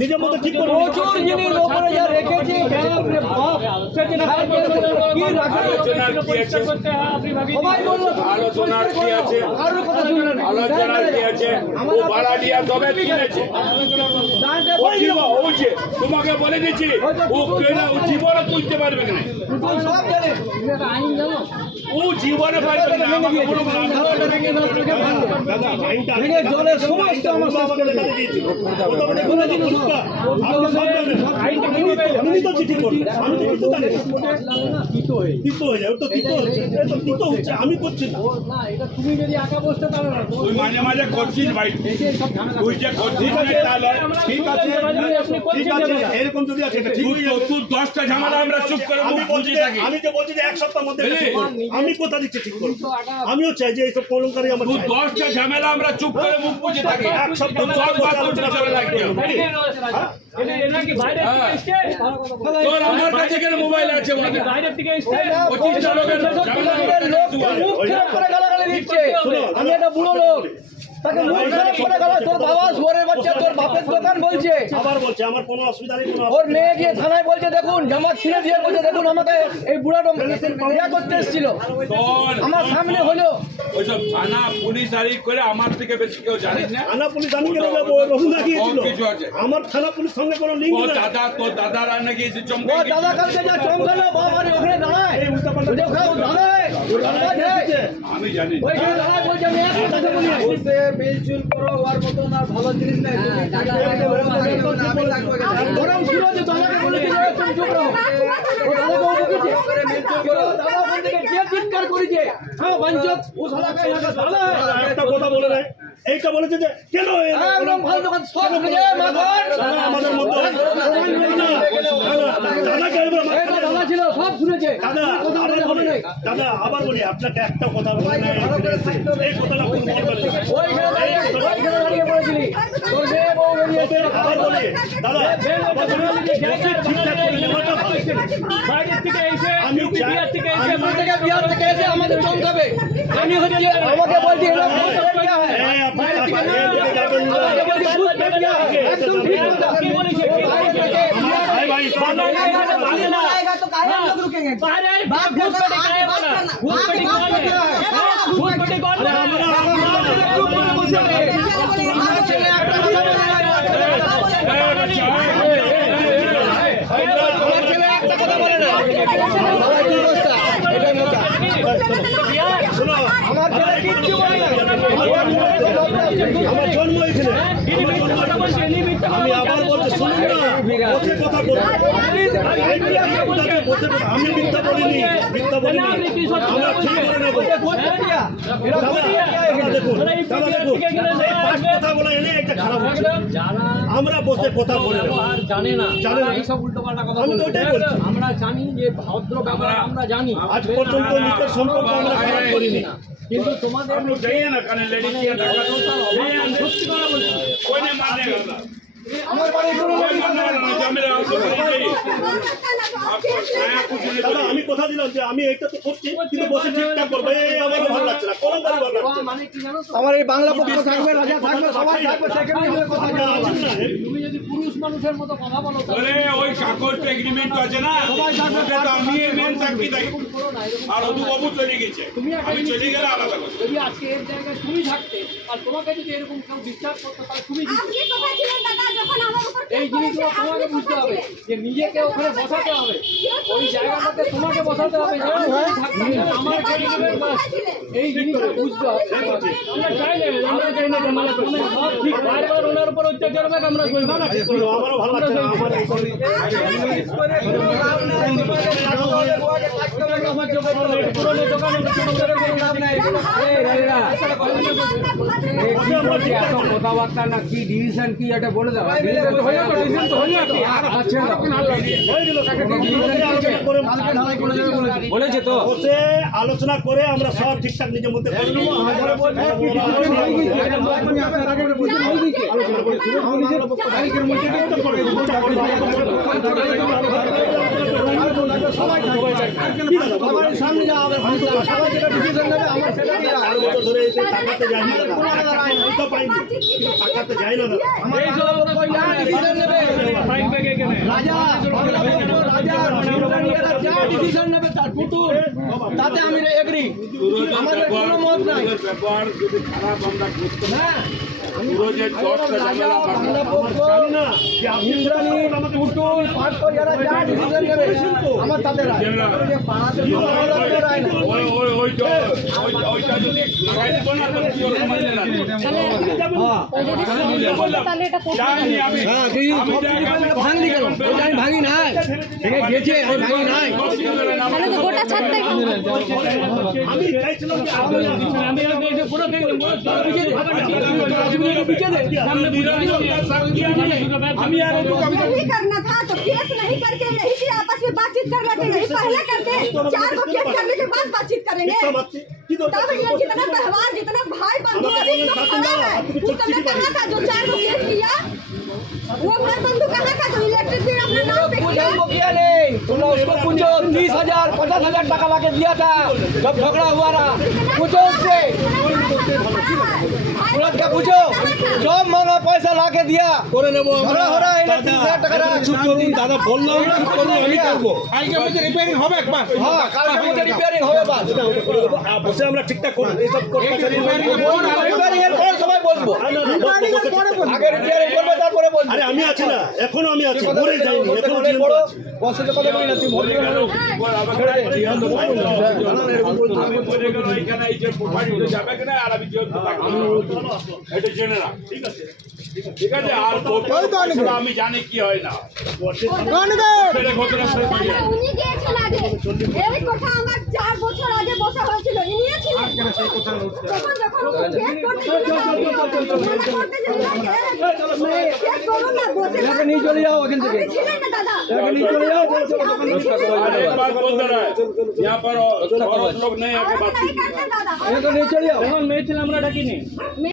নিজের মধ্যে ঠিক করে প্রচুর জিনিস ওপরে যা রেখেছি আলোচনার কি আছে? আলোচনার কি আছে? ও ভাড়া দিয়া তবে কিনেছে। তোমাকে বলে দিচ্ছি ও কেনা ও জীবনে তুলতে পারবে না। ও জীবনে পারবে না। আমাকে বলো জলের সমস্ত আমার বাবাকে দেখাতে দিয়েছি। আমি তো চিঠি করি, আমি তো কিছু জানি তিক্ত হয়ে যায়, তো তিক্ত হচ্ছে, আমি করছি না। তুমি যদি একা বসতে পারো না, তুই মাঝে মাঝে করছিস ভাই, তুই যে করছিস তাহলে ঠিক আছে, ঠিক আছে, এরকম যদি আছে ঠিক হয়ে যাবে। তুই 10টা ঝামেলা আমরা চুপ করে আমি বলছি যে এক সপ্তাহের মধ্যে আমি কোথা দিচ্ছি ঠিক করবো। আমিও চাই যে এইসব কলঙ্কারি আমার তুই 10টা ঝামেলা আমরা চুপ করে মুখ বুঝে থাকি। এক সপ্তাহ তোর আমার কাছে কেন মোবাইল আছে? আমি একটা বুড়ো লোক, তাকে মুখ খারাপ করে গেল। তোর বাবা শুয়োরের বাচ্চা, তোর বাপের দোকান বলছে, আবার বলছে আমার কোনো অসুবিধা নেই। ওর মেয়ে গিয়ে থানায় বলছে দেখুন জামা ছিঁড়ে দিয়ে বলছে দেখুন আমাকে এই বুড়াটা ইয়া করতে এসেছিল আমার সামনে হলো। ওইসব থানা পুলিশ আরি করে আমার থেকে বেশি কেউ জানিস না। থানা পুলিশ আমি কেন যাবো? রঘুনা গিয়েছিল, আমার থানা পুলিশ সঙ্গে কোনো লিঙ্ক নেই। তোর দাদা রান্না গিয়েছে ও চমকে দাদা কালকে যা চমকালো বাবা ওখানে দাঁড়ায়, আমি জানি ওইখানে দাঁড়ায় বলছে আমি এক কথা বলি মিলচুল করো ওর মতন আর ভালো জিনিস নাই। গরম ছিল যে দাদাকে বলে দিল তুমি চুপ রহো। ও দাদাকে বলেছে মিলচুল করো, দাদা ওখান থেকে কে চিৎকার করেছে হ্যাঁ বাঞ্চত ও সালাকে দাদা একটা কথা বলে নাই, এইটা বলেছে যে কেন একদম ভালো দোকান সব মিলে মাখন আমাদের মধ্যে দাদা ছিল সব শুনেছে। দাদা আবার বলি আপনাকে একটা কথা বলে নাই, এই কথাটা কোন বলবেন? ওইখানে দাঁড়িয়ে পড়েছিলি তোর মেয়ে বউ বেরিয়েছে। আবার বলি দাদা বিহার থেকে এসে আমাদের চমকাবে। আমি হচ্ছে আমাকে বলছি একদম ঠিক কথা। আমার জন্ম এখানে, আমি আবার বলছি শুনুন না, বসে কথা বলুন। আমি মিথ্যা বলিনি, আমরা ঠিক করে নেবো। কথা বলা এনে একটা খারাপ হচ্ছে, আমরা বসে কথা বলে জানে না এইসব উল্টোপাল্টা কথা। আমি তো ওটাই বলছি, আমরা জানি যে ভদ্র ব্যাপার আমরা জানি, আজ পর্যন্ত নিজের সম্পর্ক আমরা খারাপ করিনি, কিন্তু তোমাদের সত্যি কথা বলছি। আমার বাড়ি দাদা আমি কথা দিলাম যে আমি এইটা তো করছি কিন্তু বসে ঠিকঠাক করবো, এই আমারও ভালো লাগছে না, কোনো ভালো লাগছে না। মানে কি জানো তো, আমার এই বাংলা পক্ষ থাকবে, রাজা থাকবে, সবাই থাকবে, সেখানে কথা বলবে। তুমি যদি পুরুষ মানুষের মতো কথা বলো বলে ওই কাগজ এগ্রিমেন্ট আছে না, ওকে তো আমি মেন সাক্ষী থাকি আর ওদু বাবু চলে গেছে, আমি চলে গেলে আলাদা কথা। যদি আজকে এর জায়গায় তুমি থাকতে আর তোমাকে যদি এরকম কেউ বিশ্বাস করতে তাহলে তুমি এই জিনিসগুলো তোমাকে বুঝতে হবে যে নিজেকে ওখানে বসাতে হবে, ওই জায়গাটাতে তোমাকে বসাতে হবে। আমার এই জিনিসটা বুঝতে হবে। আমরা চাই না সব ঠিক, বারবার ওনার উপর অত্যাচার হবে আমরা করবো না। আমারও ভালো লাগছে না, আমার কথাবার্তা না কি ডিভিশন কি এটা বলে দেওয়া বলেছে তো, বসে আলোচনা করে আমরা সব ঠিকঠাক নিজের মধ্যে করে নেবো। আলোচনা করে সবাই থাকবে। কি দাদা সবাই সামনে যাওয়া হবে, সবাই যেটা ডিসিশন নেবে আমার সেটা দিয়ে আর বছর ধরে এসে টাকাতে যায় না দাদা আমি তো পাইনি কিন্তু টাকাতে যায় না দাদা আমার ডিসিশন নেবে রাজা রাজা যা ডিসিশন নেবে তার পুতুল তাতে আমি এগ্রি। আমাদের কোনো মত নাই। ব্যবহার যদি খারাপ আমরা করতে না হ্যাঁ পুরো যে দশটা ঝামেলা জানি না যে আপনি ইন্দ্রাণী পুতুল পার্থ যারা যা ডিসিশন নেবে আমার তাদের রায়। পাড়াতে কোনো রায় না। ওইটা যদি লাগাই দিব না তো কি ওর সমাজে না তাহলে এটা করতে জানি আমি ভাঙলি কেন আমি ভাঙি নাই গেছে আমি ভাঙি নাই তাহলে তো গোটা ছাড়তে আমি চাইছিলাম যে আমি আর नहीं करना था तो केस नहीं करके यही से आपस में बातचीत कर लेते नहीं पहले करते 4 को केस करने के बाद बातचीत करेंगे কি तब ये जितना व्यवहार जितना भाई बंधु अभी तो खड़ा है उस समय कहा था जो 4 को केस किया वो भाई बंधु कहा था जो इलेक्ट्रिक बिल अपने नाम पे किया हमको किया नहीं तुमने उसको पूछो 30,000 50,000 टका लाके दिया था जब झगड़ा हुआ था पूछो उससे तुरंत का पूछो जब मांगा पैसा लाके दिया করে নেব झगड़ा हो रहा है ना 30,000 टका চুপ করুন দাদা বললাম চুপ করুন আমি করব কালকে মধ্যে রিপেয়ারিং হবে একবার হ্যাঁ কালকে মধ্যে রিপেয়ারিং হবে বাস বসে আমরা ঠিকঠাক করব এইসব রিপেয়ারিং এর পরে সবাই বলবো আগে রিপেয়ারিং করবে তারপরে বলবো আরে আমি আছি না এখনো আমি আছি ঘুরে যাইনি এখনো অনেক বড় বসে কথা বলি না তুমি ভদ্র আমি বলে গেল এখানে এই যে প্রোফাইল উঠে যাবে কিনা আর আমি যেহেতু এটা জেনে না ঠিক আছে আর আমি জানি কি হয় না সেটা ঘটনা শেষ হয়ে যায়। উনি গিয়েছেন আগে এই কথা আমার 4 বছর আগে বসা হয়েছিল ইনিই ছিলেন তখন যখন কেস করতে কেস করুন না বসে এটাকে নিয়ে চলে যাও এখান থেকে আপনি ছিলেন না দাদা এটাকে নিয়ে চলে যাও और एक बात बोलते रहे यहाँ पर और लोग नहीं आके और बात नहीं करते दादा এটাকে নিয়ে চলে যাও মেয়ে ছিল আমরা ডাকিনি